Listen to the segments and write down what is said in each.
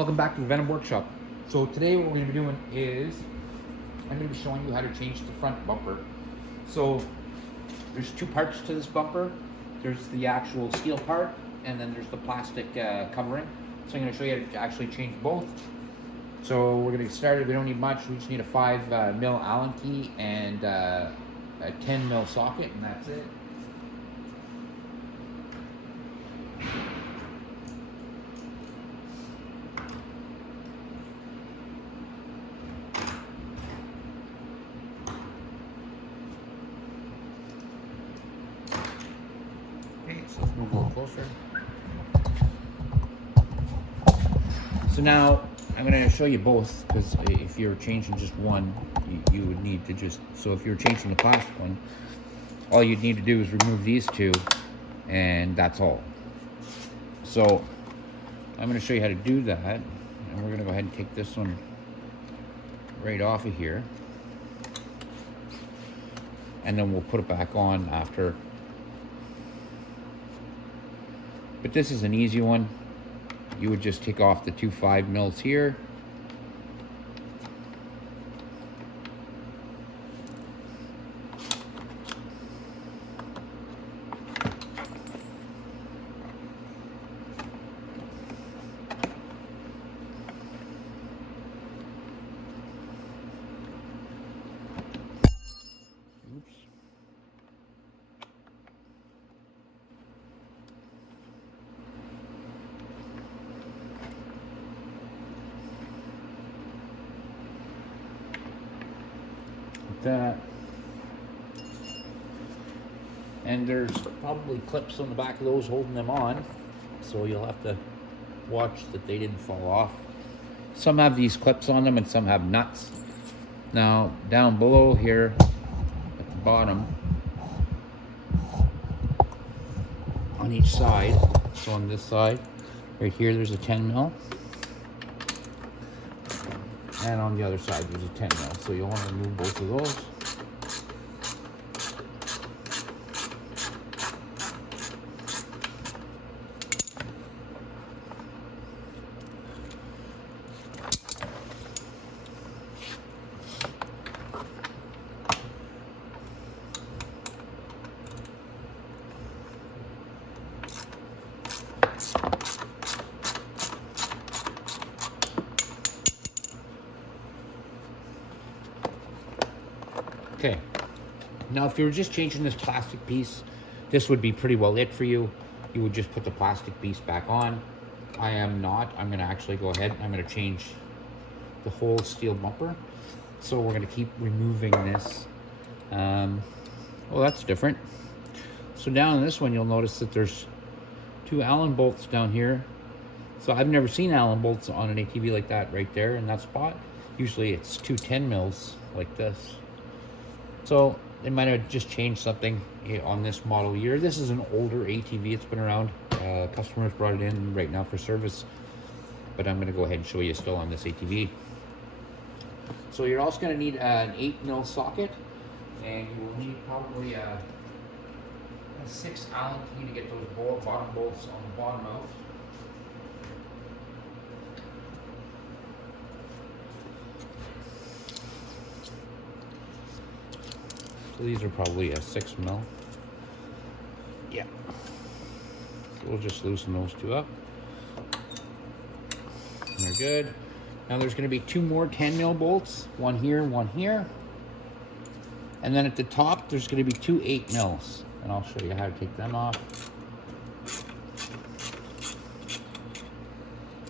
Welcome back to the Venom Workshop. So today what we're going to be doing is I'm going to be showing you how to change the front bumper. So there's two parts to this bumper. There's the actual steel part and then there's the plastic covering. So I'm going to show you how to actually change both. So we're going to get started. We don't need much. We just need a 5 mil Allen key and a 10 mil socket, and that's it. Okay, so let's move a little closer. So now I'm going to show you both, because if you're changing just one, you would need to just, so if you're changing the plastic one, all you'd need to do is remove these two, and that's all. So I'm going to show you how to do that, and we're going to go ahead and take this one right off of here, and then we'll put it back on after. But this is an easy one. You would just take off the two 5 mils here. Oops. That, and there's probably clips on the back of those holding them on, so you'll have to watch that they didn't fall off. Some have these clips on them and some have nuts. Now down below here at the bottom on each side, so on this side right here there's a 10 mil, and on the other side there's a 10 mil, so you'll want to remove both of those. Okay, now if you were just changing this plastic piece, this would be pretty well it for you. You would just put the plastic piece back on. I am not. I'm gonna actually go ahead, I'm gonna change the whole steel bumper. So we're gonna keep removing this. Well, that's different. So down in this one, you'll notice that there's 2 Allen bolts down here. So I've never seen Allen bolts on an ATV like that right there in that spot. Usually it's 2 10 mils like this. So they might have just changed something on this model year. This is an older ATV. It's been around. Customers brought it in right now for service. But I'm going to go ahead and show you still on this ATV. So you're also going to need an 8 mil socket. And you will need probably a 6 Allen key to get those bottom bolts on the bottom out. So these are probably a 6 mil. Yeah. So we'll just loosen those two up. And they're good. Now there's going to be 2 more 10 mil bolts. One here, one here. And then at the top, there's going to be 2 8 mils. And I'll show you how to take them off.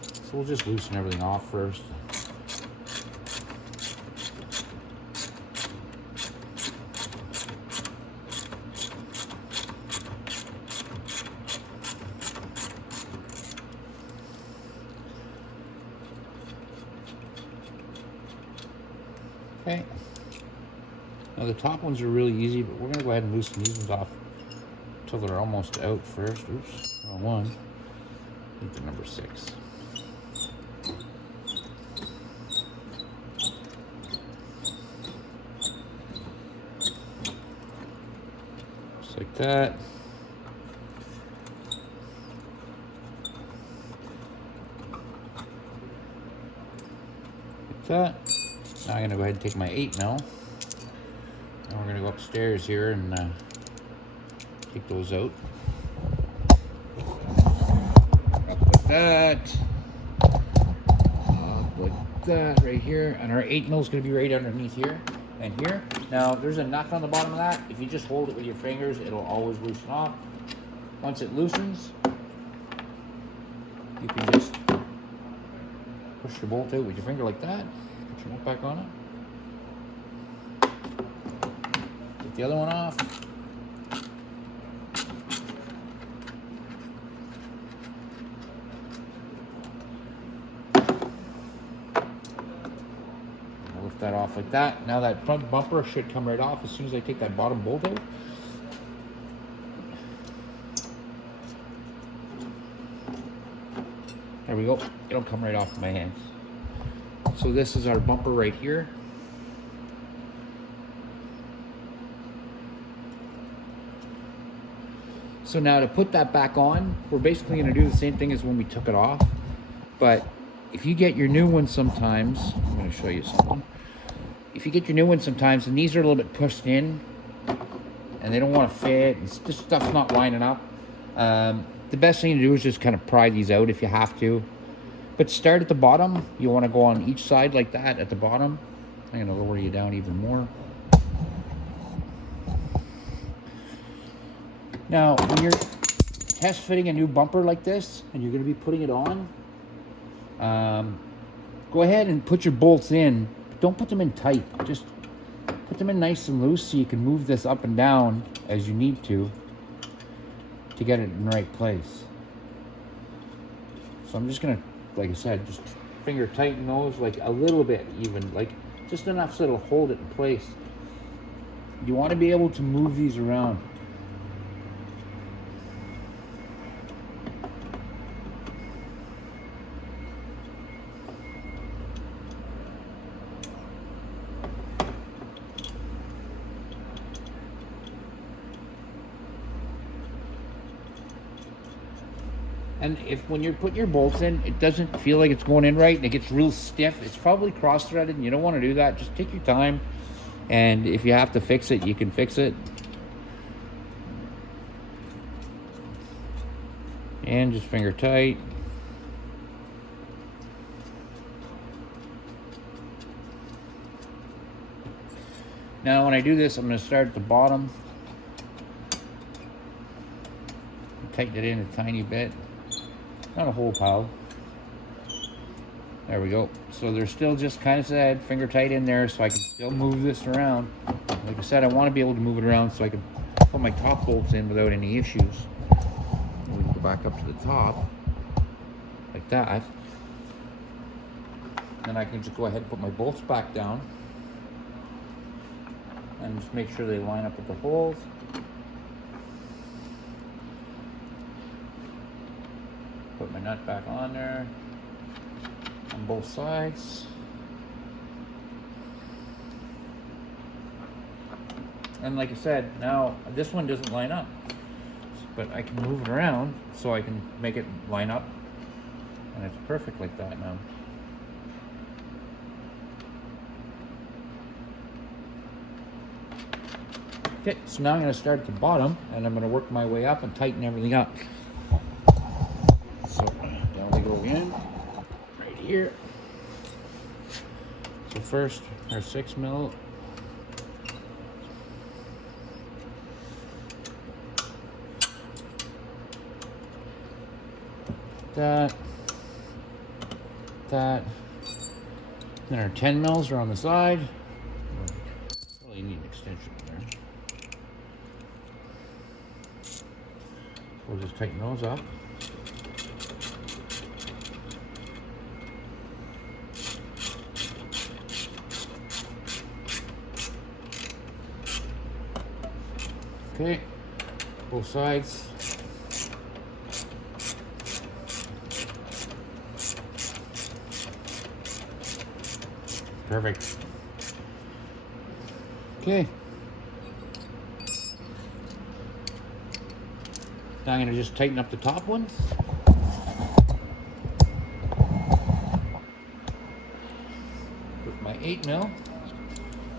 So we'll just loosen everything off first. Okay. Now the top ones are really easy, but we're going to go ahead and loosen these ones off until they're almost out first. Oops, wrong one. Need the number 6. Just like that. That. Now I'm gonna go ahead and take my 8mm. And we're gonna go upstairs here and take those out. Up like that. Up like that right here. And our 8mm is gonna be right underneath here and here. Now there's a nut on the bottom of that. If you just hold it with your fingers, it'll always loosen off. Once it loosens, you can just push your bolt out with your finger like that. Put your nut back on it. Take the other one off. I'll lift that off like that. Now that front bumper should come right off as soon as I take that bottom bolt out. There we go. It'll come right off my hands. So this is our bumper right here. So now to put that back on, we're basically going to do the same thing as when we took it off. But if you get your new one sometimes, I'm going to show you something. If you get your new one sometimes, and these are a little bit pushed in, and they don't want to fit, and this stuff's not lining up, the best thing to do is just kind of pry these out if you have to. But start at the bottom. You want to go on each side like that at the bottom. I'm going to lower you down even more. Now, when you're test fitting a new bumper like this, and you're going to be putting it on, go ahead and put your bolts in. Don't put them in tight. Just put them in nice and loose so you can move this up and down as you need to get it in the right place. So I'm just gonna, like I said, just finger tighten those like a little bit, even like just enough so it'll hold it in place. You want to be able to move these around. And if when you're putting your bolts in, it doesn't feel like it's going in right and it gets real stiff, it's probably cross-threaded and you don't want to do that. Just take your time, and if you have to fix it, you can fix it. And just finger tight. Now when I do this, I'm going to start at the bottom. Tighten it in a tiny bit. Not a whole pile. There we go. So they're still just kind of said finger tight in there, so I can still move this around. Like I said, I want to be able to move it around so I can put my top bolts in without any issues. We can go back up to the top like that. Then I can just go ahead and put my bolts back down and just make sure they line up with the holes. Put my nut back on there on both sides. And like I said, now this one doesn't line up, but I can move it around so I can make it line up, and it's perfect like that now. Okay, so now I'm going to start at the bottom and I'm going to work my way up and tighten everything up. So down we go in, right here. So first, our 6mm. That. Then our 10mm are on the side. Really need an extension there. We'll just tighten those up. Okay, both sides. Perfect. Okay. Now I'm going to just tighten up the top one. 8 mil.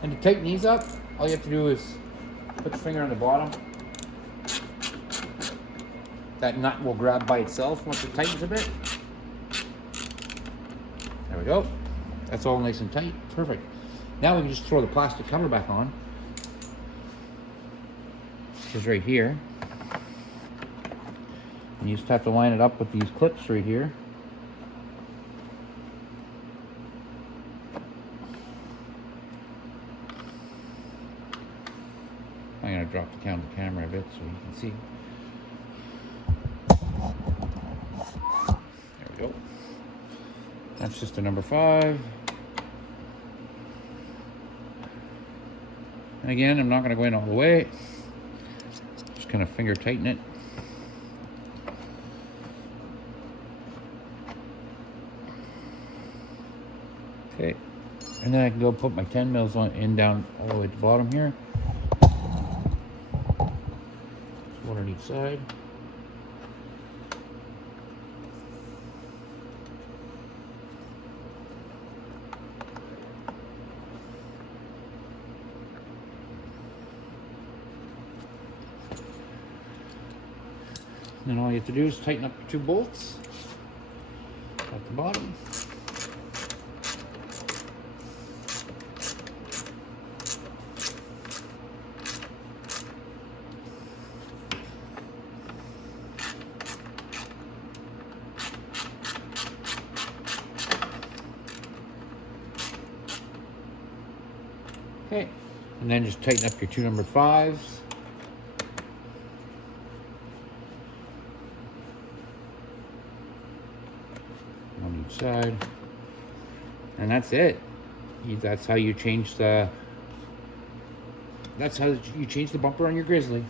And to tighten these up, all you have to do is put your finger on the bottom. That nut will grab by itself once it tightens a bit. There we go. That's all nice and tight. Perfect. Now we can just throw the plastic cover back on. This is right here. And you just have to line it up with these clips right here. I'm going to drop the camera a bit so you can see. There we go. That's just a number 5. And again, I'm not going to go in all the way. Just kind of finger tighten it. Okay. And then I can go put my 10 mils in down all the way at the bottom here. One on each side. Then all you have to do is tighten up your 2 bolts at the bottom. Okay, and then just tighten up your 2 number 5s. On each side. And that's it. That's how you change the bumper on your Grizzly.